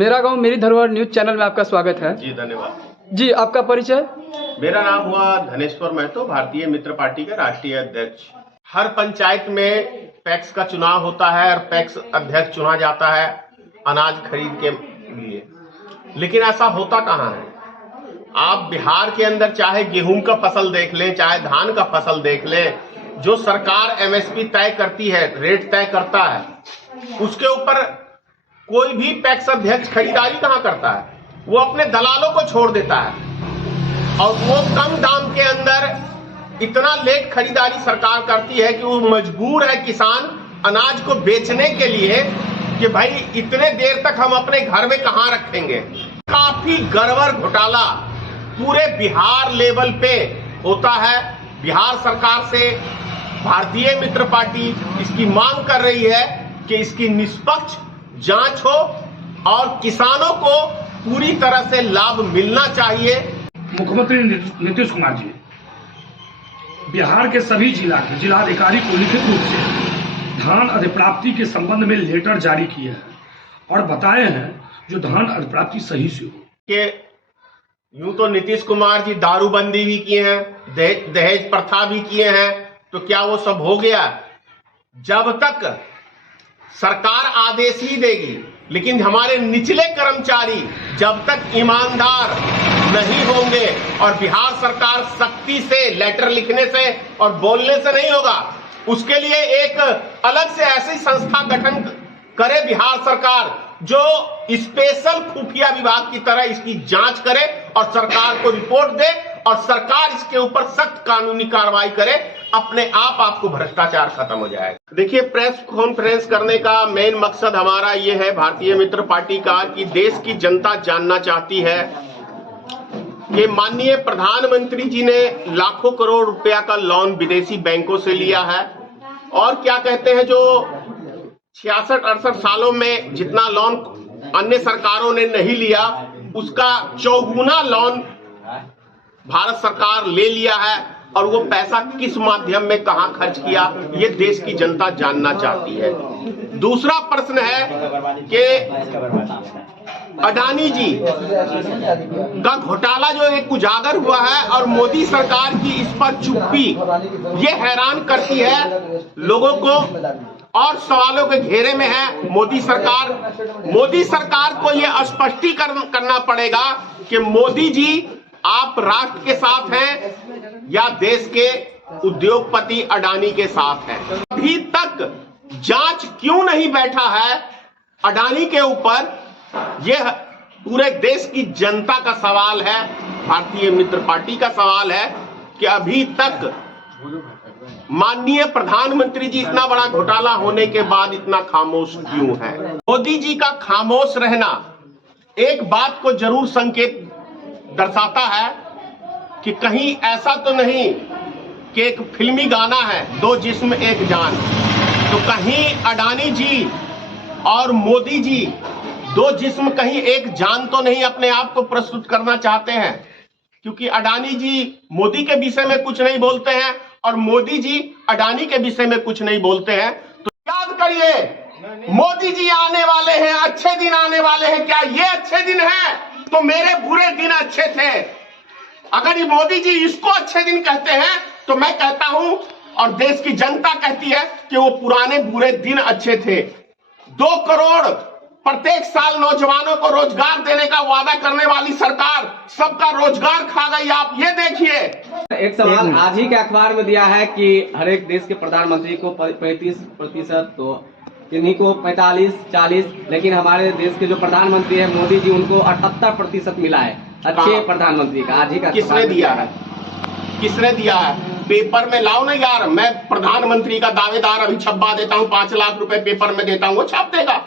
मेरा गांव मेरी धरोहर न्यूज चैनल में आपका स्वागत है। जी धन्यवाद। जी, आपका परिचय? मेरा नाम हुआ धनेश्वर महतो, भारतीय मित्र पार्टी के राष्ट्रीय अध्यक्ष। हर पंचायत में पैक्स का चुनाव होता है और पैक्स अध्यक्ष चुना जाता है अनाज खरीद के लिए, लेकिन ऐसा होता कहाँ है? आप बिहार के अंदर चाहे गेहूं का फसल देख लें, चाहे धान का फसल देख लें, जो सरकार एमएसपी तय करती है, रेट तय करता है, उसके ऊपर कोई भी पैक्स अध्यक्ष खरीदारी कहाँ करता है? वो अपने दलालों को छोड़ देता है और वो कम दाम के अंदर इतना लेट खरीदारी सरकार करती है कि वो मजबूर है किसान अनाज को बेचने के लिए कि भाई इतने देर तक हम अपने घर में कहाँ रखेंगे। काफी गड़बड़ घोटाला पूरे बिहार लेवल पे होता है। बिहार सरकार से भारतीय मित्र पार्टी इसकी मांग कर रही है कि इसकी निष्पक्ष जांच हो और किसानों को पूरी तरह से लाभ मिलना चाहिए। मुख्यमंत्री नीतीश कुमार जी बिहार के सभी जिलाधिकारी को लिखित रूप से धान अधिप्राप्ति के संबंध में लेटर जारी किए हैं और बताए हैं जो धान अधिप्राप्ति सही से हो। कि यूं तो नीतीश कुमार जी दारूबंदी भी किए हैं, दहेज प्रथा भी किए हैं, तो क्या वो सब हो गया? जब तक सरकार आदेश ही देगी, लेकिन हमारे निचले कर्मचारी जब तक ईमानदार नहीं होंगे और बिहार सरकार सख्ती से लेटर लिखने से और बोलने से नहीं होगा, उसके लिए एक अलग से ऐसी संस्था गठन करे बिहार सरकार जो स्पेशल खुफिया विभाग की तरह इसकी जांच करे और सरकार को रिपोर्ट दे और सरकार इसके ऊपर सख्त कानूनी कार्रवाई करे। अपने आप आपको भ्रष्टाचार खत्म हो जाएगा। देखिए, प्रेस कॉन्फ्रेंस करने का मेन मकसद हमारा ये है भारतीय मित्र पार्टी का कि देश की जनता जानना चाहती है कि माननीय प्रधानमंत्री जी ने लाखों करोड़ रुपया का लोन विदेशी बैंकों से लिया है और क्या कहते हैं, जो 66-68 सालों में जितना लोन अन्य सरकारों ने नहीं लिया उसका 4 गुना लोन भारत सरकार ले लिया है और वो पैसा किस माध्यम में कहां खर्च किया, ये देश की जनता जानना चाहती है। दूसरा प्रश्न है कि अडानी जी का घोटाला जो एक उजागर हुआ है और मोदी सरकार की इस पर चुप्पी, ये हैरान करती है लोगों को और सवालों के घेरे में है मोदी सरकार को यह स्पष्टीकरण करना पड़ेगा कि मोदी जी आप राष्ट्र के साथ हैं या देश के उद्योगपति अडानी के साथ हैं। अभी तक जांच क्यों नहीं बैठा है अडानी के ऊपर, यह पूरे देश की जनता का सवाल है, भारतीय मित्र पार्टी का सवाल है कि अभी तक माननीय प्रधानमंत्री जी इतना बड़ा घोटाला होने के बाद इतना खामोश क्यों है। मोदी जी का खामोश रहना एक बात को जरूर संकेत दर्शाता है कि कहीं ऐसा तो नहीं कि एक फिल्मी गाना है, 2 जिस्म एक जान, तो कहीं अडानी जी और मोदी जी 2 जिस्म कहीं एक जान तो नहीं अपने आप को प्रस्तुत करना चाहते हैं, क्योंकि अडानी जी मोदी के विषय में कुछ नहीं बोलते हैं और मोदी जी अडानी के विषय में कुछ नहीं बोलते हैं। तो याद करिए, मोदी जी आने वाले हैं, अच्छे दिन आने वाले हैं। क्या ये अच्छे दिन है? तो मेरे बुरे दिन अच्छे थे। अगर ये मोदी जी इसको अच्छे दिन कहते हैं तो मैं कहता हूं और देश की जनता कहती है कि वो पुराने बुरे दिन अच्छे थे। 2 करोड़ प्रत्येक साल नौजवानों को रोजगार देने का वादा करने वाली सरकार सबका रोजगार खा गई। आप ये देखिए। एक सवाल आज ही के अखबार में दिया है कि हर एक देश के प्रधानमंत्री को 35%, तो इन्हीं को 45-40, लेकिन हमारे देश के जो प्रधानमंत्री है मोदी जी, उनको 78% मिला है अच्छे प्रधानमंत्री का। आज ही का किसने दिया है? किसने दिया है? पेपर में लाओ ना यार। मैं प्रधानमंत्री का दावेदार अभी छपवा देता हूं, 5 लाख रुपए पेपर में देता हूं, वो छाप देगा।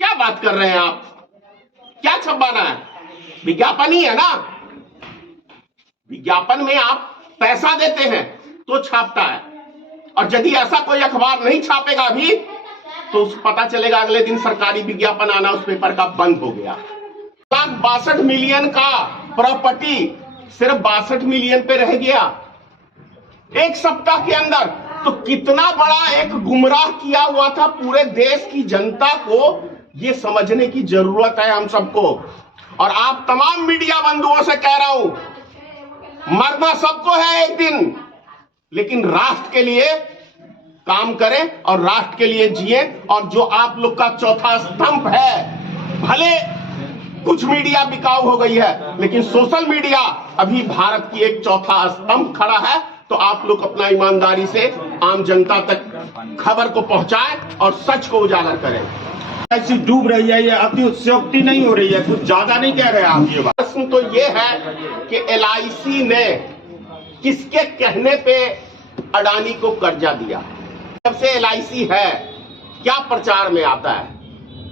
क्या बात कर रहे हैं आप? क्या छपवाना है? विज्ञापन ही है ना। विज्ञापन में आप पैसा देते हैं तो छापता है, और यदि ऐसा कोई अखबार नहीं छापेगा अभी तो पता चलेगा अगले दिन सरकारी विज्ञापन आना उस पेपर का बंद हो गया। 62 मिलियन का प्रॉपर्टी सिर्फ 62 मिलियन पे रह गया एक सप्ताह के अंदर। तो कितना बड़ा एक गुमराह किया हुआ था पूरे देश की जनता को ये समझने की जरूरत है हम सबको। और आप तमाम मीडिया बंधुओं से कह रहा हूं, मरना सबको है एक दिन, लेकिन राष्ट्र के लिए काम करें और राष्ट्र के लिए जिए। और जो आप लोग का चौथा स्तंभ है, भले कुछ मीडिया बिकाऊ हो गई है, लेकिन सोशल मीडिया अभी भारत की एक चौथा स्तंभ खड़ा है। तो आप लोग अपना ईमानदारी से आम जनता तक खबर को पहुंचाएं और सच को उजागर करें। ऐसी डूब रही है, ये अतिशयोक्ति नहीं हो रही है, कुछ ज्यादा नहीं कह रहे आप ये बात। प्रश्न तो ये है कि LIC ने किसके कहने पे अडानी को कर्जा दिया? जब से LIC है क्या प्रचार में आता है?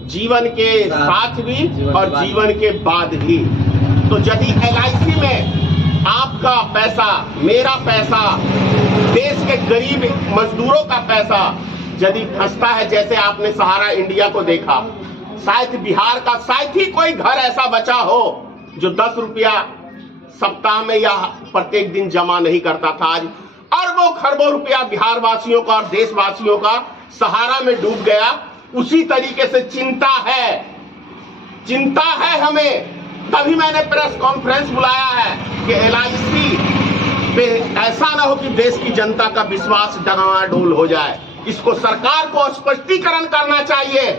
जीवन के साथ भी और जीवन के बाद भी। तो यदि LIC में आपका पैसा, मेरा पैसा, देश के गरीब मजदूरों का पैसा यदि फंसता है, जैसे आपने सहारा इंडिया को देखा, शायद बिहार का शायद ही कोई घर ऐसा बचा हो जो 10 रुपया सप्ताह में या प्रत्येक दिन जमा नहीं करता था। आज अरबों खरबों रुपया बिहार वासियों का और देशवासियों का सहारा में डूब गया। उसी तरीके से चिंता है हमें। तभी मैंने प्रेस कॉन्फ्रेंस बुलाया है कि LIC पे ऐसा ना हो कि देश की जनता का विश्वास डगमाडोल हो जाए। इसको सरकार को स्पष्टीकरण करना चाहिए।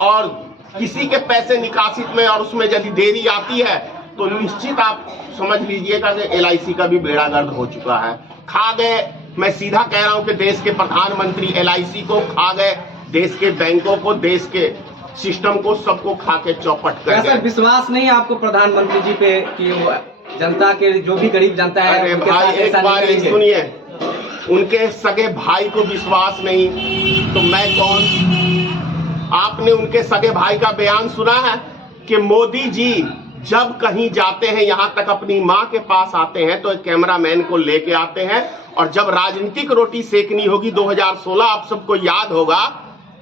और किसी के पैसे निकासित में और उसमें यदि देरी आती है तो निश्चित आप समझ लीजिएगा कि LIC का भी बेड़ा गर्क हो चुका है। खा गए, मैं सीधा कह रहा हूं कि देश के प्रधानमंत्री LIC को खा गए, देश के बैंकों को, देश के सिस्टम को, सबको खा के चौपट कर ऐसा गए। विश्वास नहीं आपको प्रधानमंत्री जी पे कि वो जनता के जो भी गरीब जनता है? अरे भाई एक बार सुनिए, उनके सगे भाई को विश्वास नहीं तो मैं कौन? आपने उनके सगे भाई का बयान सुना है कि मोदी जी जब कहीं जाते हैं, यहां तक अपनी मां के पास आते हैं तो एक कैमरामैन को लेके आते हैं। और जब राजनीतिक रोटी सेकनी होगी 2016, आप सबको याद होगा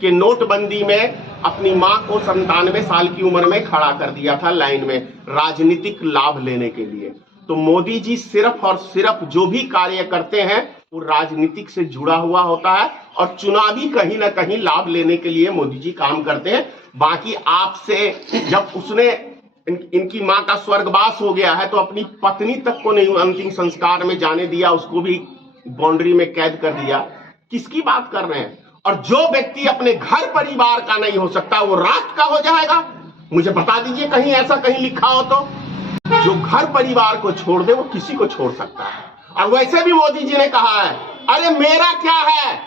कि नोटबंदी में अपनी मां को 97 साल की उम्र में खड़ा कर दिया था लाइन में, राजनीतिक लाभ लेने के लिए। तो मोदी जी सिर्फ और सिर्फ जो भी कार्य करते हैं वो राजनीतिक से जुड़ा हुआ होता है और चुनावी कहीं ना कहीं लाभ लेने के लिए मोदी जी काम करते हैं। बाकी आपसे जब उसने इनकी मां का स्वर्गवास हो गया है तो अपनी पत्नी तक को नहीं अंतिम संस्कार में जाने दिया, उसको भी बाउंड्री में कैद कर दिया। किसकी बात कर रहे हैं? और जो व्यक्ति अपने घर परिवार का नहीं हो सकता वो राष्ट्र का हो जाएगा? मुझे बता दीजिए कहीं ऐसा कहीं लिखा हो तो। जो घर परिवार को छोड़ दे वो किसी को छोड़ सकता है। और वैसे भी मोदी जी ने कहा है, अरे मेरा क्या है,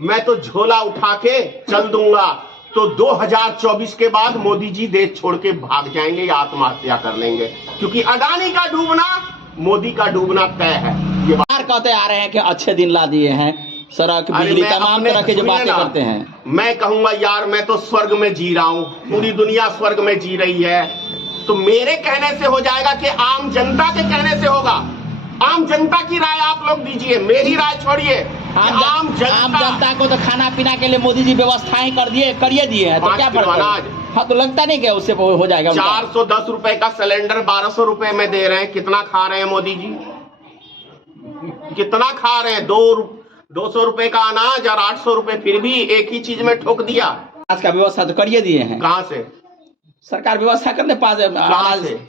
मैं तो झोला उठा के चल दूंगा। तो 2024 के बाद मोदी जी देश छोड़ के भाग जाएंगे या आत्महत्या कर लेंगे, क्योंकि अडानी का डूबना मोदी का डूबना तय है। ये बाहर कहते आ रहे हैं कि अच्छे दिन ला दिए हैं, सड़क, बिजली, तमाम तरह के जो बातें करते हैं। मैं कहूंगा यार, मैं तो स्वर्ग में जी रहा हूं, पूरी दुनिया स्वर्ग में जी रही है। तो मेरे कहने से हो जाएगा कि आम जनता के कहने से होगा? आम जनता की राय आप लोग दीजिए, मेरी राय छोड़िए। आम जनता को तो खाना पीना के लिए मोदी जी व्यवस्थाएं करिए दिए हैं, तो क्या अनाज। हाँ, तो लगता नहीं कि उससे हो जाएगा? 410 रुपए का सिलेंडर 1200 रुपए में दे रहे हैं। कितना खा रहे हैं मोदी जी? कितना खा रहे हैं? 200 रुपए का अनाज और 800 रुपए, फिर भी एक ही चीज में ठोक दिया। आज का व्यवस्था तो करिए दिए हैं। कहां से? सरकार व्यवस्था करने पास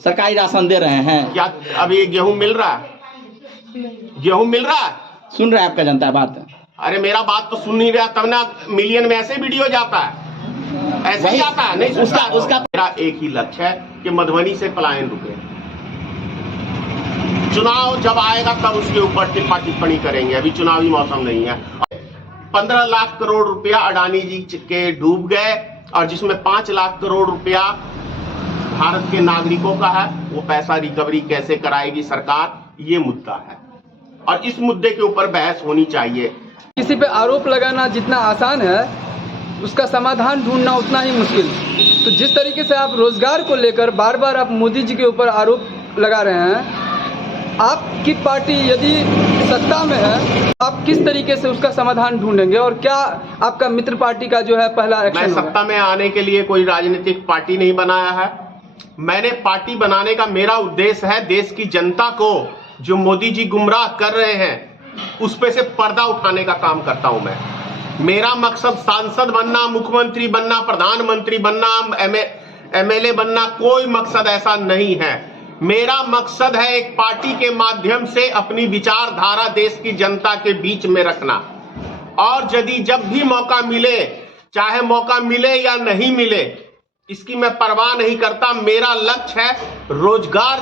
सरकारी राशन दे रहे हैं। क्या अभी गेहूं मिल रहा है? गेहूं मिल रहा है? सुन रहे हैं आपका जनता बात? अरे मेरा बात तो सुन नहीं रहा, तब ना मिलियन में ऐसे वीडियो जाता है, ऐसे ही आता है। नहीं उसका मेरा एक ही लक्ष्य है कि मधुबनी से पलायन रुके। चुनाव जब आएगा तब उसके ऊपर टिप्पा टिप्पणी करेंगे, अभी चुनावी मौसम नहीं है। 15 लाख करोड़ रुपया अडानी जी के डूब गए और जिसमें 5 लाख करोड़ रुपया भारत के नागरिकों का है। वो पैसा रिकवरी कैसे कराएगी सरकार, ये मुद्दा है और इस मुद्दे के ऊपर बहस होनी चाहिए। किसी पे आरोप लगाना जितना आसान है उसका समाधान ढूंढना उतना ही मुश्किल। तो जिस तरीके से आप रोजगार को लेकर बार बार आप मोदी जी के ऊपर आरोप लगा रहे हैं, आपकी पार्टी यदि सत्ता में है आप किस तरीके से उसका समाधान ढूंढेंगे और क्या आपका मित्र पार्टी का जो है पहला एक्शन मैं सत्ता में आने के लिए कोई राजनीतिक पार्टी नहीं बनाया है। मैंने पार्टी बनाने का मेरा उद्देश्य है देश की जनता को जो मोदी जी गुमराह कर रहे हैं उस पे से पर्दा उठाने का काम करता हूं मैं। मेरा मकसद सांसद बनना, मुख्यमंत्री बनना, प्रधानमंत्री बनना, एमएलए बनना कोई मकसद ऐसा नहीं है। मेरा मकसद है एक पार्टी के माध्यम से अपनी विचारधारा देश की जनता के बीच में रखना, और यदि जब भी मौका मिले, चाहे मौका मिले या नहीं मिले, इसकी मैं परवाह नहीं करता। मेरा लक्ष्य है रोजगार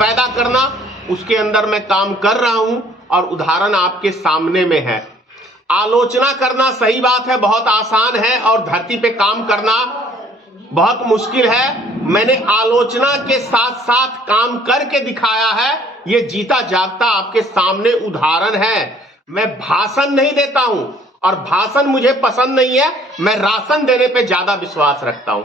पैदा करना, उसके अंदर मैं काम कर रहा हूं और उदाहरण आपके सामने में है। आलोचना करना सही बात है, बहुत आसान है, और धरती पे काम करना बहुत मुश्किल है। मैंने आलोचना के साथ साथ काम करके दिखाया है, ये जीता जागता आपके सामने उदाहरण है। मैं भाषण नहीं देता हूं, और भाषण मुझे पसंद नहीं है। मैं राशन देने पे ज्यादा विश्वास रखता हूं।